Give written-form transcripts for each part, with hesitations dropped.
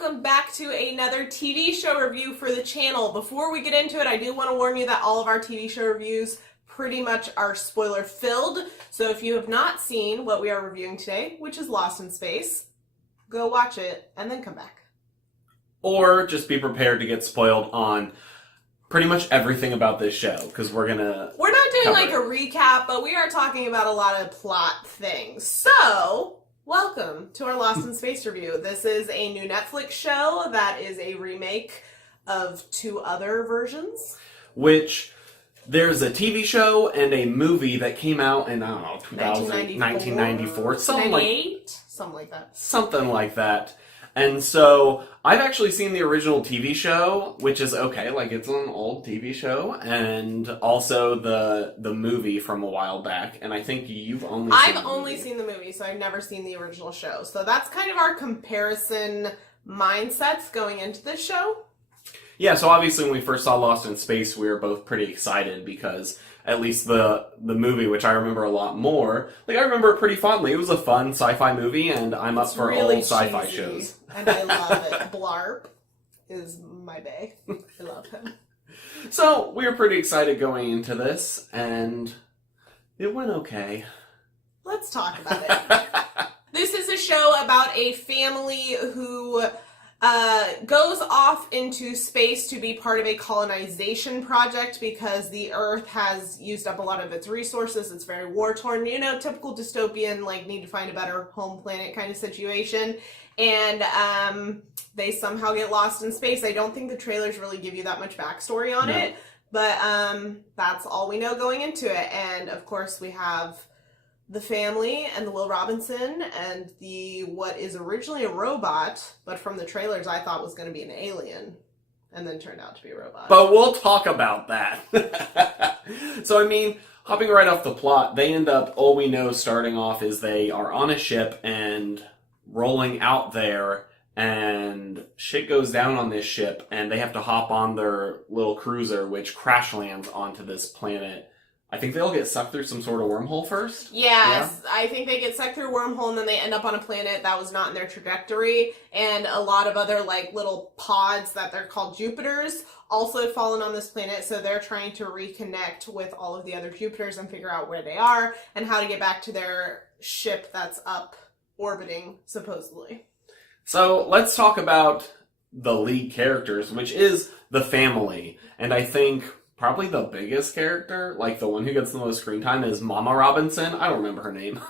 welcome back to another TV show review for the channel. Before we get into it, I do want to warn you that all of our TV show reviews pretty much are spoiler filled. So if you have not seen what we are reviewing today, which is Lost in Space, go watch it and then come back. Or just be prepared to get spoiled on pretty much everything about this show, because we're not doing like a recap, but we are talking about a lot of plot things. So welcome to our Lost in Space review. This is a new Netflix show that is a remake of two other versions. Which, there's a TV show and a movie that came out in, 1994. Something like that. Something like that. And so, I've actually seen the original TV show, which is okay, like it's an old TV show, and also the movie from a while back, and I think you've only seen I've only seen the movie, so I've never seen the original show. So that's kind of our comparison mindsets going into this show. Yeah, so obviously when we first saw Lost in Space, we were both pretty excited because at least the movie, which I remember a lot more, like I remember it pretty fondly. It was a fun sci-fi movie, and I'm up for really old sci-fi cheesy, shows. And I love it. Blarp is my bae. I love him. So we were pretty excited going into this, and it went okay. Let's talk about it. This is a show about a family who goes off into space to be part of a colonization project because the Earth has used up a lot of its resources. It's very war-torn, typical dystopian, like, need to find a better home planet kind of situation. And they somehow get lost in space. I don't think the trailers really give you that much backstory on it, but that's all we know going into it. And, of course, we have the family and the Will Robinson and the what is originally a robot, but from the trailers I thought was going to be an alien, and then turned out to be a robot. But we'll talk about that. So, I mean, hopping right off the plot, they end up, all we know starting off is they are on a ship and rolling out there, and shit goes down on this ship, and they have to hop on their little cruiser, which crash lands onto this planet. I think they all get sucked through some sort of wormhole first. Yes, yeah? I think they get sucked through a wormhole and then they end up on a planet that was not in their trajectory. And a lot of other like little pods that they're called Jupiters also have fallen on this planet. So they're trying to reconnect with all of the other Jupiters and figure out where they are and how to get back to their ship that's up orbiting, supposedly. So let's talk about the lead characters, which is the family. And I think probably the biggest character, like the one who gets the most screen time, is Mama Robinson. I don't remember her name.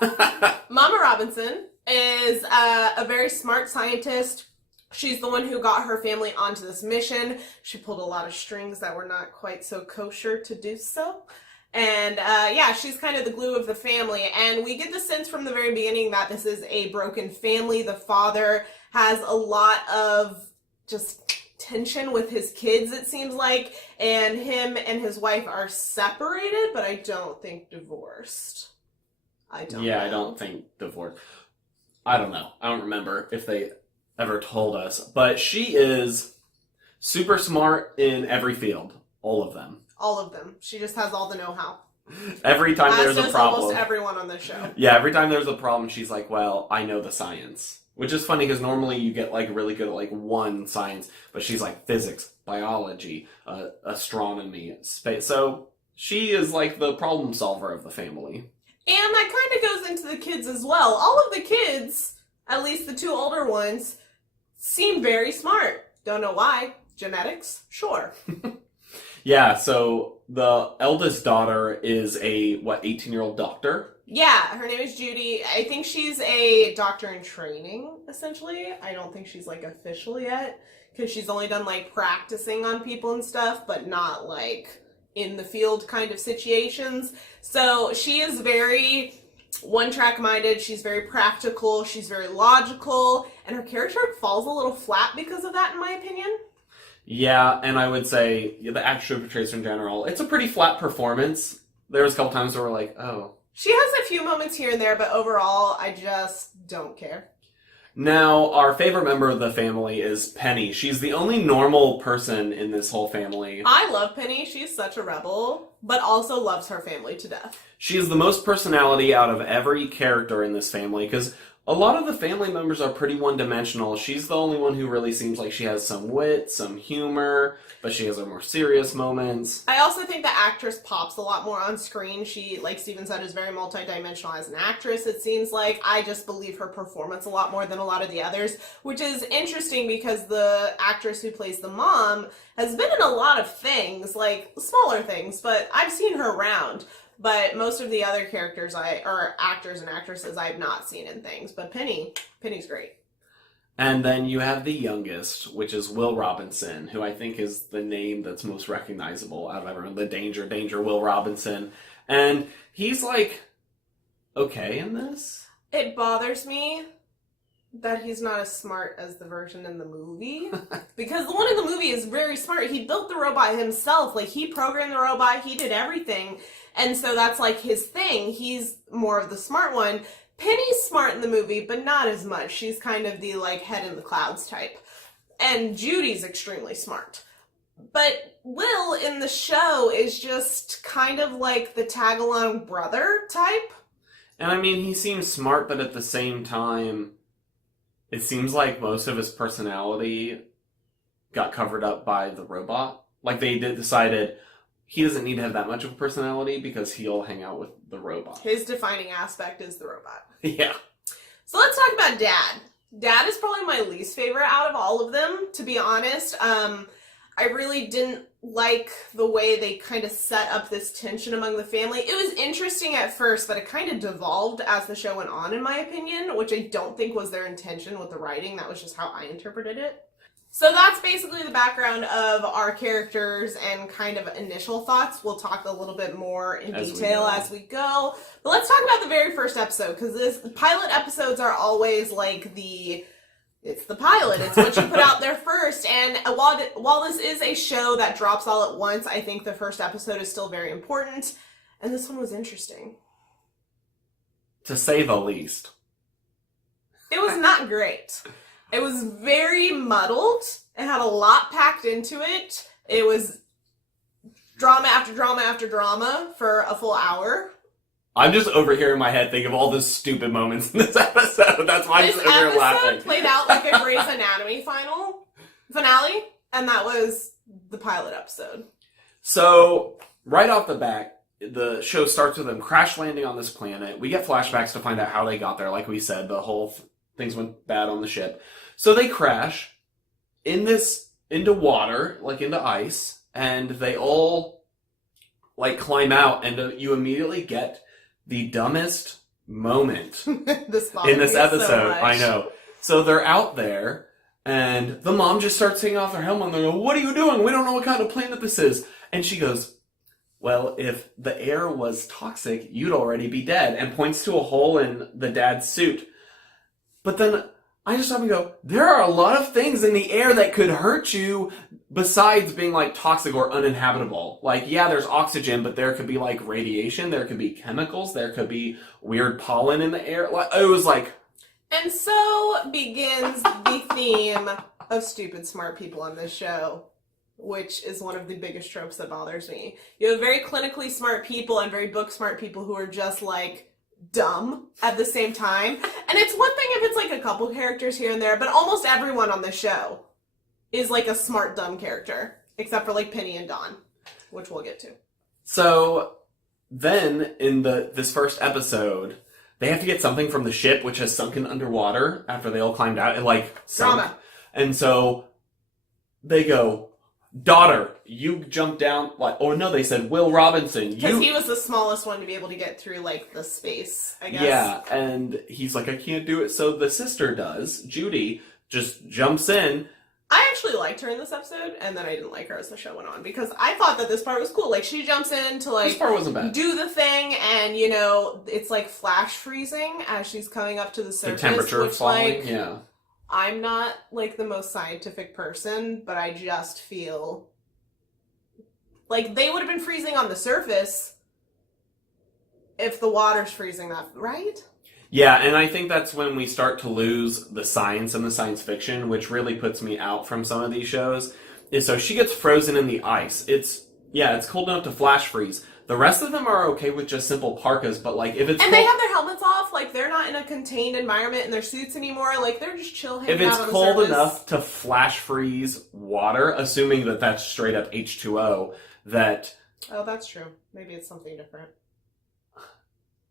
Mama Robinson is a very smart scientist. She's the one who got her family onto this mission. She pulled a lot of strings that were not quite so kosher to do so. And yeah, she's kind of the glue of the family. And we get the sense from the very beginning that this is a broken family. The father has a lot of just tension with his kids, it seems like, and him and his wife are separated, but I don't think divorced. I don't think divorced. I don't know. I don't remember if they ever told us, but she is super smart in every field. All of them. All of them. She just has all the know-how. Every time there's a problem. Almost everyone on this show. Yeah, every time there's a problem, she's like, well, I know the science. Which is funny because normally you get like really good at like one science, but she's like physics, biology, astronomy, space. So she is like the problem solver of the family. And that kind of goes into the kids as well. All of the kids, at least the two older ones, seem very smart. Don't know why. Genetics? Sure. Yeah, so the eldest daughter is a, 18-year-old doctor? Yeah, her name is Judy. I think she's a doctor in training, essentially. I don't think she's, like, official yet, because she's only done, like, practicing on people and stuff, but not, like, in the field kind of situations. So she is very one-track minded. She's very practical. She's very logical. And her character falls a little flat because of that, in my opinion. Yeah, and I would say the actress who portrays her in general, it's a pretty flat performance. There was a couple times where we're like, oh. She has a few moments here and there, but overall, I just don't care. Now, our favorite member of the family is Penny. She's the only normal person in this whole family. I love Penny. She's such a rebel, but also loves her family to death. She is the most personality out of every character in this family, because A lot of the family members are pretty one-dimensional. She's the only one who really seems like she has some wit, some humor, but she has her more serious moments. I also think the actress pops a lot more on screen. She, like Steven said, is very multidimensional as an actress, it seems like. I just believe her performance a lot more than a lot of the others, which is interesting because the actress who plays the mom has been in a lot of things, like smaller things, but I've seen her around. But most of the other characters or actors and actresses I've not seen in things. But Penny's great. And then you have the youngest, which is Will Robinson, who I think is the name that's most recognizable out of everyone. The Danger Will Robinson. And he's like, okay in this? It bothers me that he's not as smart as the version in the movie. Because the one in the movie is very smart. He built the robot himself. Like, he programmed the robot. He did everything. And so that's like his thing. He's more of the smart one. Penny's smart in the movie, but not as much. She's kind of the like head in the clouds type. And Judy's extremely smart. But Will in the show is just kind of like the tag-along brother type. And I mean, he seems smart, but at the same time, it seems like most of his personality got covered up by the robot. Like, they decided he doesn't need to have that much of a personality because he'll hang out with the robot. His defining aspect is the robot. Yeah. So let's talk about Dad. Dad is probably my least favorite out of all of them, to be honest. I really didn't like the way they kind of set up this tension among the family. It was interesting at first, but it kind of devolved as the show went on, in my opinion, which I don't think was their intention with the writing. That was just how I interpreted it. So that's basically the background of our characters and kind of initial thoughts. We'll talk a little bit more in detail as we go. But let's talk about the very first episode, because the pilot episodes are always like it's the pilot. It's what you put out there first. And while this is a show that drops all at once, I think the first episode is still very important. And this one was interesting. To say the least. It was not great. It was very muddled. It had a lot packed into it. It was drama after drama after drama for a full hour. I'm just over here in my head thinking of all the stupid moments in this episode. That's why I'm just over here laughing. This episode played out like a Grey's Anatomy finale, and that was the pilot episode. So, right off the bat, the show starts with them crash landing on this planet. We get flashbacks to find out how they got there. Like we said, the whole things went bad on the ship. So they crash into water, like into ice, and they all like climb out, and you immediately get the dumbest moment in this episode. So I know. So they're out there, and the mom just starts taking off their helmet, and they go, "What are you doing? We don't know what kind of planet this is." And she goes, "Well, if the air was toxic, you'd already be dead," and points to a hole in the dad's suit. But then I just stop and go, there are a lot of things in the air that could hurt you besides being like toxic or uninhabitable. Like, yeah, there's oxygen, but there could be like radiation, there could be chemicals, there could be weird pollen in the air. Like, it was like... And so begins the theme of stupid smart people on this show, which is one of the biggest tropes that bothers me. You have very clinically smart people and very book smart people who are just like dumb at the same time. And it's one thing if it's like a couple characters here and there, but almost everyone on the show is like a smart dumb character, except for like Penny and Dawn, which we'll get to. So then in this first episode, they have to get something from the ship, which has sunken underwater after they all climbed out. It like sunk. Drama. And so they go, "Daughter, you jump down," like, or no, they said, "Will Robinson, because he was the smallest one to be able to get through like the space, I guess." Yeah, and he's like, "I can't do it." So the sister does. Judy just jumps in. I actually liked her in this episode, and then I didn't like her as the show went on, because I thought that this part was cool. Like, she jumps in to, like, this part wasn't bad. Do the thing, and, you know, it's, like, flash freezing as she's coming up to the surface. The temperature which, falling, like, yeah. I'm not, like, the most scientific person, but I just feel like they would have been freezing on the surface if the water's freezing that, right? Yeah, and I think that's when we start to lose the science and the science fiction, which really puts me out from some of these shows. Is so she gets frozen in the ice. It's cold enough to flash freeze. The rest of them are okay with just simple parkas, but like if it's and they have their helmets off, like they're not in a contained environment in their suits anymore. Like they're just chill hanging if it's out on the cold surface. enough to flash freeze water, assuming that that's straight up H2O, that oh, that's true. Maybe it's something different.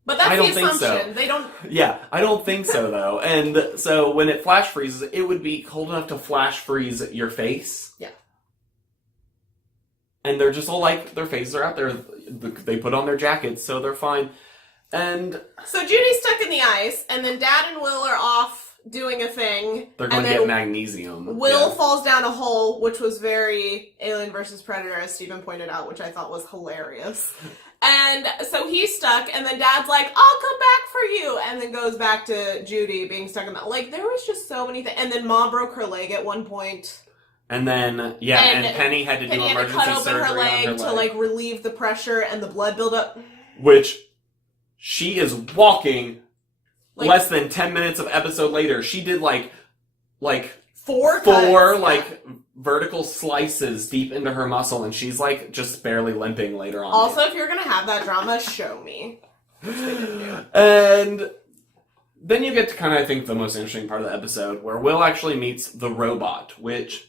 But that's I don't the think assumption. so. They don't. Yeah, I don't think so though. And so when it flash freezes, it would be cold enough to flash freeze your face. Yeah. And they're just all like, their faces are out there. They put on their jackets, so they're fine. And so Judy's stuck in the ice, and then Dad and Will are off doing a thing. They're going to get magnesium. Will falls down a hole, which was very Alien versus Predator, as Steven pointed out, which I thought was hilarious. And so he's stuck, and then Dad's like, I'll come back for you, and then goes back to Judy being stuck in that. Like, there was just so many things. And then Mom broke her leg at one point. And then, and Penny had to do emergency cut open surgery her leg on her to, like, relieve the pressure and the blood buildup. Which, she is walking like, less than 10 minutes of episode later. She did, four cuts, vertical slices deep into her muscle, and she's, like, just barely limping later on. Also, if you're gonna have that drama, show me. Which they didn't do. And then you get to kind of, I think, the most interesting part of the episode, where Will actually meets the robot, which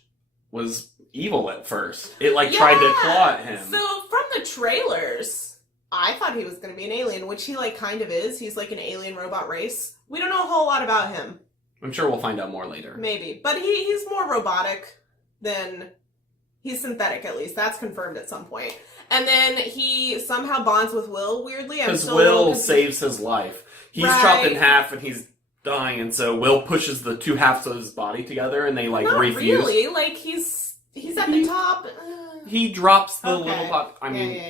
was evil at first. It, tried to claw at him. So, from the trailers, I thought he was going to be an alien, which he, kind of is. He's, an alien robot race. We don't know a whole lot about him. I'm sure we'll find out more later. Maybe. But he's more robotic than... He's synthetic, at least. That's confirmed at some point. And then he somehow bonds with Will, weirdly. Because Will saves his life. He's chopped in half, and he's dying, and so Will pushes the two halves of his body together, and they Not refuse. really. He's at the top. He drops the little pot. I mean...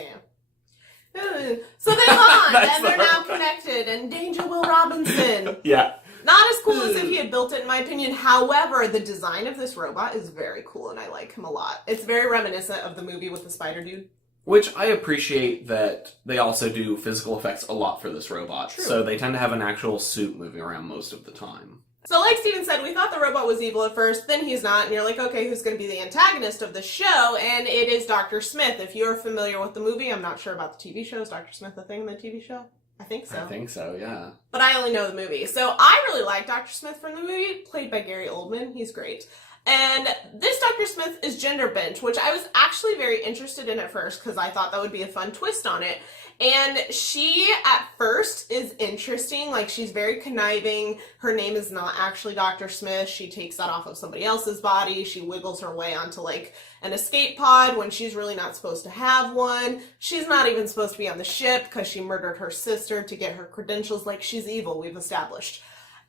Yeah. So they bond, and they're now connected, and Danger Will Robinson. Yeah. Not as cool as if he had built it, in my opinion. However, the design of this robot is very cool, and I like him a lot. It's very reminiscent of the movie with the spider dude. Which I appreciate that they also do physical effects a lot for this robot. True. So they tend to have an actual suit moving around most of the time. So like Steven said, we thought the robot was evil at first, then he's not, and you're like, okay, who's going to be the antagonist of the show? And it is Dr. Smith. If you're familiar with the movie, I'm not sure about the TV show. Is Dr. Smith a thing in the TV show? I think so. I think so, yeah. But I only know the movie. So I really like Dr. Smith from the movie, played by Gary Oldman. He's great. And this Dr. Smith is gender bent, which I was actually very interested in at first because I thought that would be a fun twist on it. And she, at first, is interesting. She's very conniving. Her name is not actually Dr. Smith. She takes that off of somebody else's body. She wiggles her way onto, an escape pod when she's really not supposed to have one. She's not even supposed to be on the ship because she murdered her sister to get her credentials. She's evil, we've established.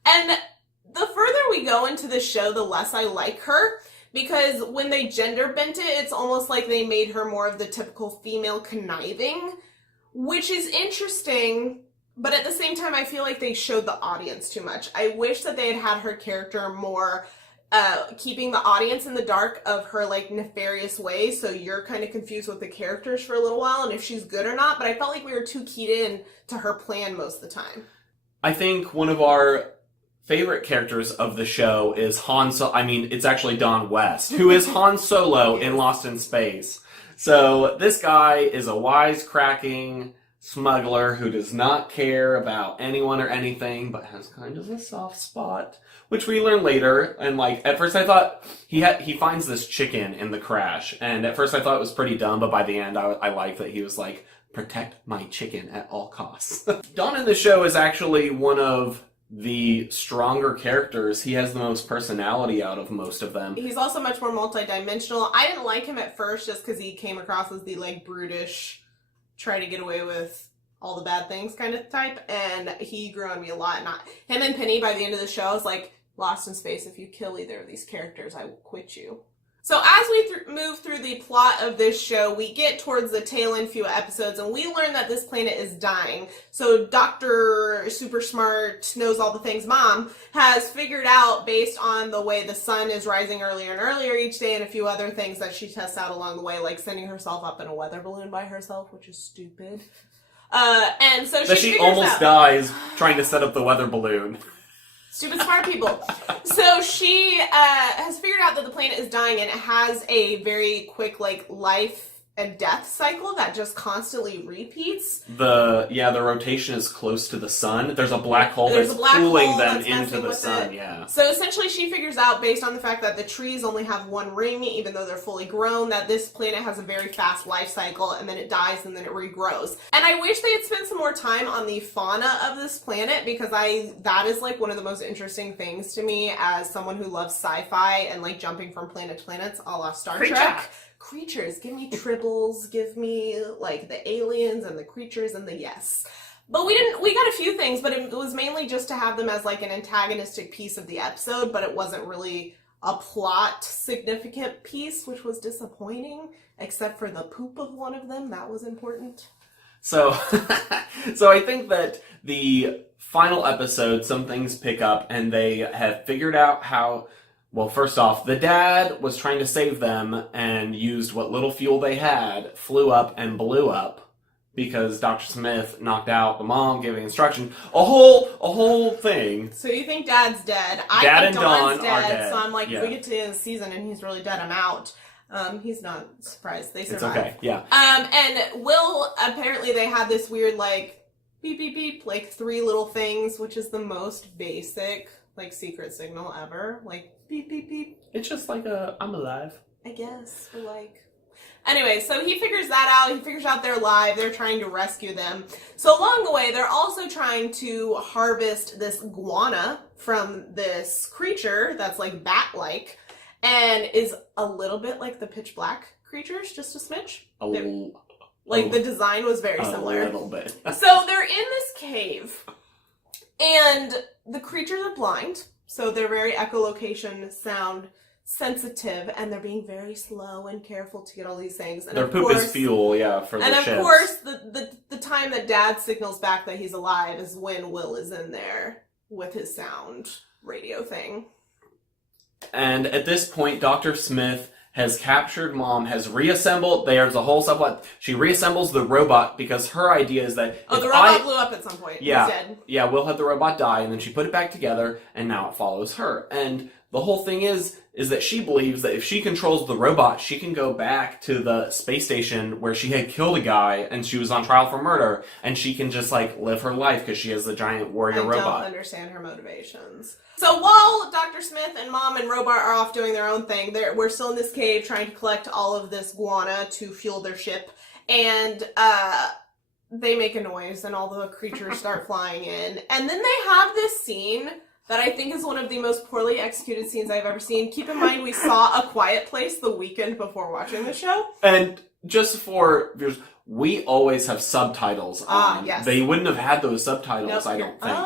And the further we go into this show, the less I like her. Because when they gender bent it, it's almost like they made her more of the typical female conniving. Which is interesting, but at the same time, I feel like they showed the audience too much. I wish that they had her character more keeping the audience in the dark of her, nefarious ways, so you're kind of confused with the characters for a little while and if she's good or not, but I felt like we were too keyed in to her plan most of the time. I think one of our favorite characters of the show is Han Solo. I mean, it's actually Don West, who is Han Solo in Lost in Space. So this guy is a wisecracking smuggler who does not care about anyone or anything, but has kind of a soft spot, which we learn later. And at first I thought he finds this chicken in the crash, and at first I thought it was pretty dumb, but by the end I liked that he was like, protect my chicken at all costs. Don in the show is actually one of the stronger characters. He has the most personality out of most of them. He's also much more multidimensional. I didn't like him at first just because he came across as the brutish, try to get away with all the bad things kind of type, and he grew on me a lot. Not him and Penny by the end of the show, I was like, Lost in Space, if you kill either of these characters, I will quit you. So as we move through the plot of this show, we get towards the tail end few episodes, and we learn that this planet is dying. So Dr. Super Smart, knows all the things Mom, has figured out based on the way the sun is rising earlier and earlier each day and a few other things that she tests out along the way, like sending herself up in a weather balloon by herself, which is stupid. And so she almost dies trying to set up the weather balloon. Stupid smart people. So she has figured out that the planet is dying and it has a very quick life a death cycle that just constantly repeats. The rotation is close to the sun. There's a black hole There's that's a black pulling hole them that's into messing the with sun. it. Yeah. So essentially she figures out, based on the fact that the trees only have one ring, even though they're fully grown, that this planet has a very fast life cycle, and then it dies and then it regrows. And I wish they had spent some more time on the fauna of this planet, because that is like one of the most interesting things to me as someone who loves sci-fi and like jumping from planet to planet, a la Star Trek. Creatures, give me tribbles, give me like the aliens and the creatures and the yes. But we got a few things, but it was mainly just to have them as like an antagonistic piece of the episode, but it wasn't really a plot significant piece, which was disappointing, except for the poop of one of them. That was important. So I think that the final episode, some things pick up and they have figured out how. Well, first off, the dad was trying to save them and used what little fuel they had, flew up and blew up because Dr. Smith knocked out the mom giving instruction. A whole thing. So you think Dad's dead? I Dad think and Don's Dawn are dead. dead. So I'm like, Yeah. we get to the end of the season and he's really dead. I'm out. He's not surprised. They survived. It's okay. Yeah. And Will, apparently they had this weird like beep beep beep, like 3 little things, which is the most basic like secret signal ever. Like beep beep beep. It's just like I'm alive. I guess, but like... Anyway, so he figures that out. He figures out they're alive. They're trying to rescue them. So along the way, they're also trying to harvest this guana from this creature that's like bat-like and is a little bit like the Pitch Black creatures, just a smidge. The design was very similar. A little bit. So they're in this cave, and the creatures are blind, so they're very echolocation sound sensitive, and they're being very slow and careful to get all these things. And their of poop course, is fuel, yeah, for the ships. And of course, the time that Dad signals back that he's alive is when Will is in there with his sound radio thing. And at this point, Dr. Smith has captured Mom, has reassembled. There's a whole subplot. She reassembles the robot because her idea is that the robot blew up at some point. Yeah, He's dead. Yeah, Will had the robot die, and then she put it back together, and now it follows her. And the whole thing is that she believes that if she controls the robot, she can go back to the space station where she had killed a guy and she was on trial for murder, and she can just like live her life because she has the giant warrior robot. I don't understand her motivations. So while Dr. Smith and Mom and Robot are off doing their own thing, we're still in this cave trying to collect all of this guana to fuel their ship, and they make a noise and all the creatures start flying in, and then they have this scene that I think is one of the most poorly executed scenes I've ever seen. Keep in mind, we saw A Quiet Place the weekend before watching the show. And just for viewers, we always have subtitles on. Yes. They wouldn't have had those subtitles, I don't think.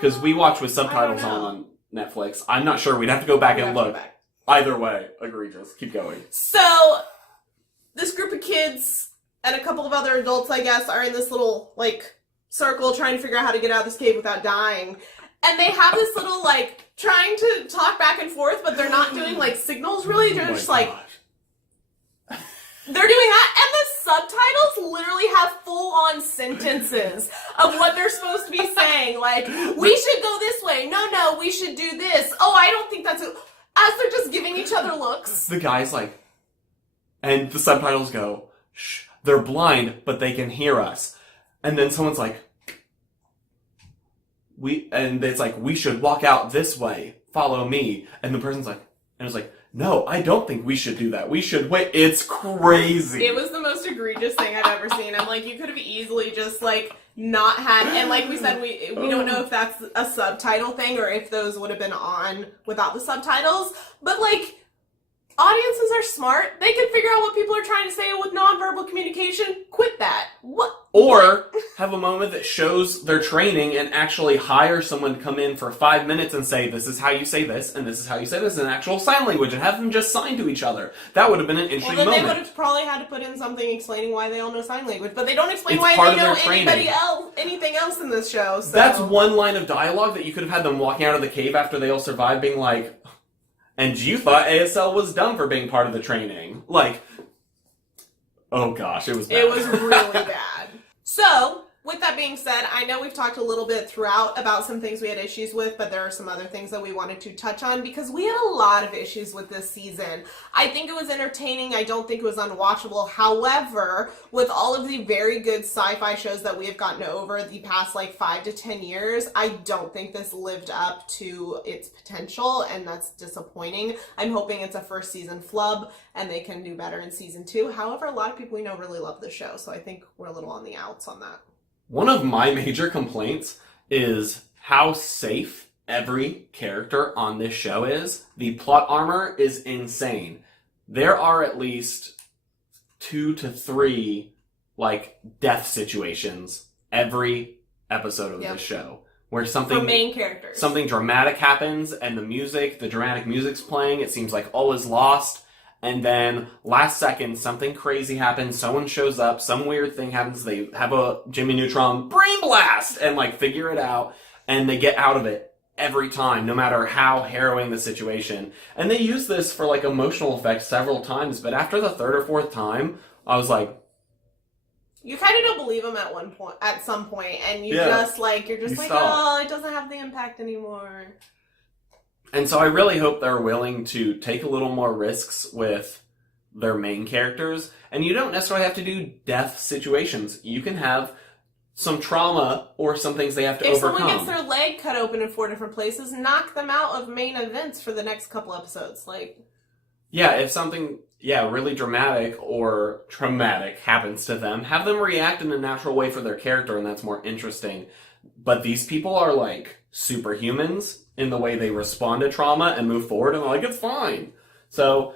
Because we watch with subtitles on Netflix. I'm not sure. We'd have to go back and look. Either way, egregious. Keep going. So, this group of kids and a couple of other adults, I guess, are in this little, like, circle trying to figure out how to get out of this cave without dying. And they have this little, like, trying to talk back and forth, but they're not doing, like, signals really. They're just, like, they're doing that. And the subtitles literally have full-on sentences of what they're supposed to be saying. Like, we should go this way. No, we should do this. Oh, I don't think that's it. As they're just giving each other looks. The guy's like, and the subtitles go, shh, they're blind, but they can hear us. And then someone's like, it's like, we should walk out this way, follow me. And the person's like, and it's like, no, I don't think we should do that. We should wait. It's crazy. It was the most egregious thing I've ever seen. I'm like, you could have easily just, like, not had, and like we said, we don't know if that's a subtitle thing or if those would have been on without the subtitles, but, like, audiences are smart. They can figure out what people are trying to say with nonverbal communication. Quit that. What? Or have a moment that shows their training and actually hire someone to come in for 5 minutes and say, this is how you say this, and this is how you say this in actual sign language, and have them just sign to each other. That would have been an interesting moment. They would have probably had to put in something explaining why they all know sign language, but they don't explain It's why part they of know their training. anything else in this show. So. That's one line of dialogue that you could have had them walking out of the cave after they all survived being like, and you thought ASL was dumb for being part of the training. Like, oh gosh, it was bad. It was really bad. So, With that being said, I know we've talked a little bit throughout about some things we had issues with, but there are some other things that we wanted to touch on because we had a lot of issues with this season. I think it was entertaining. I don't think it was unwatchable. However, with all of the very good sci-fi shows that we have gotten over the past 5 to 10 years, I don't think this lived up to its potential, and that's disappointing. I'm hoping it's a first season flub and they can do better in season 2. However, a lot of people we know really love the show, so I think we're a little on the outs on that. One of my major complaints is how safe every character on this show is. The plot armor is insane. There are at least 2 to 3 death situations every episode of this show where something for main characters, something dramatic happens and the dramatic music's playing. It seems like all is lost. And then last second, something crazy happens. Someone shows up. Some weird thing happens. They have a Jimmy Neutron brain blast and figure it out. And they get out of it every time, no matter how harrowing the situation. And they use this for emotional effects several times. But after the 3rd or 4th time, I was like, you kind of don't believe them at some point, and you're just stop. Oh, it doesn't have the impact anymore. And so I really hope they're willing to take a little more risks with their main characters. And you don't necessarily have to do death situations. You can have some trauma or some things they have to overcome. If someone gets their leg cut open in 4 different places, knock them out of main events for the next couple episodes. Yeah, if something really dramatic or traumatic happens to them, have them react in a natural way for their character, and that's more interesting. But these people are superhumans in the way they respond to trauma and move forward, and they're it's fine. So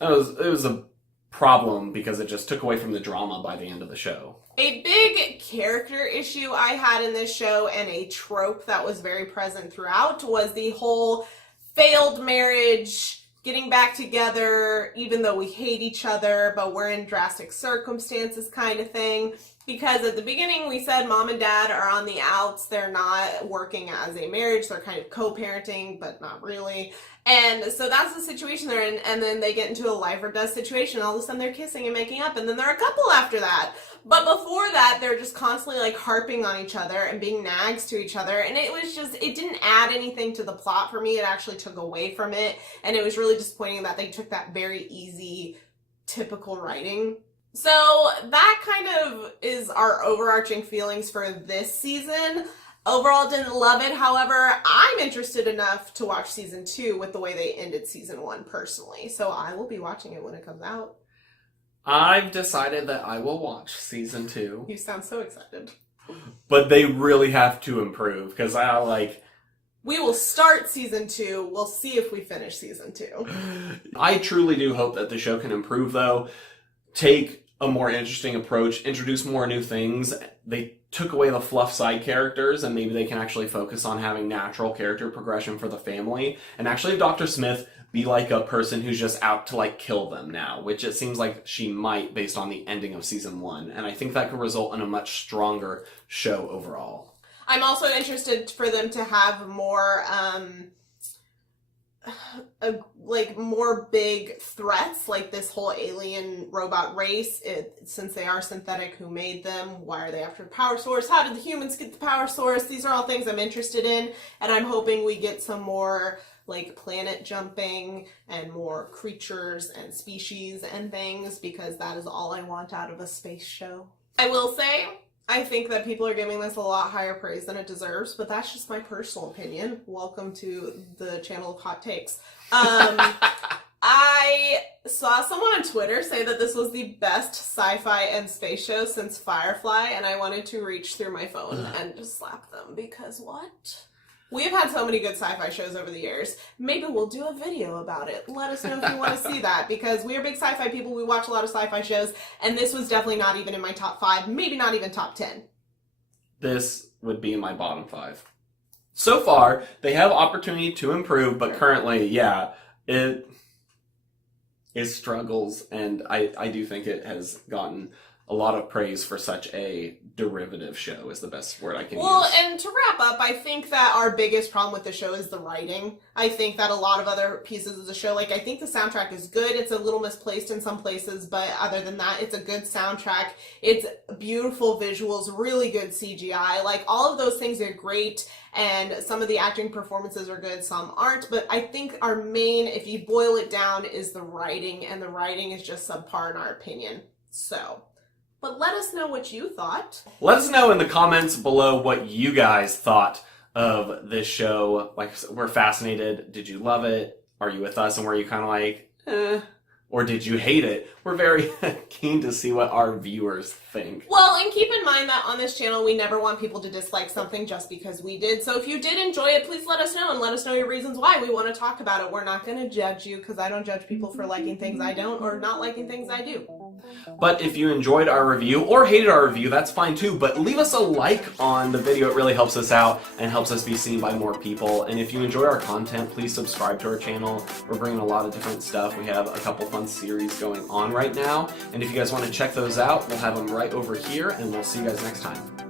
it was a problem because it just took away from the drama by the end of the show. A big character issue I had in this show, and a trope that was very present throughout, was the whole failed marriage, getting back together even though we hate each other, but we're in drastic circumstances kind of thing. Because at the beginning we said mom and dad are on the outs, they're not working as a marriage, they're kind of co-parenting, but not really. And so that's the situation they're in, and then they get into a life or death situation, all of a sudden they're kissing and making up, and then they're a couple after that. But before that, they're just constantly harping on each other and being nags to each other, and it didn't add anything to the plot for me. It actually took away from it, and it was really disappointing that they took that very easy, typical writing. So that kind of is our overarching feelings for this season. Overall, didn't love it. However, I'm interested enough to watch season 2 with the way they ended season 1 personally. So I will be watching it when it comes out. I've decided that I will watch season 2. You sound so excited. But they really have to improve because we will start season 2. We'll see if we finish season 2. I truly do hope that the show can improve, though. Take a more interesting approach, introduce more new things. They took away the fluff side characters, and maybe they can actually focus on having natural character progression for the family, and actually have Dr. Smith be a person who's just out to kill them now, which it seems like she might based on the ending of season 1, and I think that could result in a much stronger show overall. I'm also interested for them to have more more big threats, like this whole alien robot race. Since they are synthetic, who made them? Why are they after the power source? How did the humans get the power source? These are all things I'm interested in, and I'm hoping we get some more planet jumping and more creatures and species and things, because that is all I want out of a space show. I will say, I think that people are giving this a lot higher praise than it deserves, but that's just my personal opinion. Welcome to the channel of hot takes. I saw someone on Twitter say that this was the best sci-fi and space show since Firefly, and I wanted to reach through my phone and just slap them, because what? We've had so many good sci-fi shows over the years. Maybe we'll do a video about it. Let us know if you want to see that, because we are big sci-fi people. We watch a lot of sci-fi shows, and this was definitely not even in my top 5, maybe not even top 10. This would be in my bottom 5. So far, they have opportunity to improve, but currently, it struggles, and I do think it has gotten a lot of praise for such a derivative show is the best word I can Well, use. and to wrap up, I think that our biggest problem with the show is the writing. I think that a lot of other pieces of the show, like I think the soundtrack is good. It's a little misplaced in some places, but other than that, it's a good soundtrack. It's beautiful visuals, really good CGI. Like all of those things are great, and some of the acting performances are good, some aren't. But I think our main, if you boil it down, is the writing, and the writing is just subpar in our opinion. So... but let us know what you thought. Let us know in the comments below what you guys thought of this show. Like, we're fascinated. Did you love it? Are you with us? And were you kind of like, eh? Or did you hate it? We're very keen to see what our viewers think. Well, and keep in mind that on this channel, we never want people to dislike something just because we did. So if you did enjoy it, please let us know, and let us know your reasons why. We want to talk about it. We're not going to judge you, because I don't judge people for liking things I don't, or not liking things I do. But if you enjoyed our review or hated our review, that's fine too. But leave us a like on the video. It really helps us out and helps us be seen by more people. And if you enjoy our content, please subscribe to our channel. We're bringing a lot of different stuff. We have a couple fun series going on right now. And if you guys want to check those out, we'll have them right over here, and we'll see you guys next time.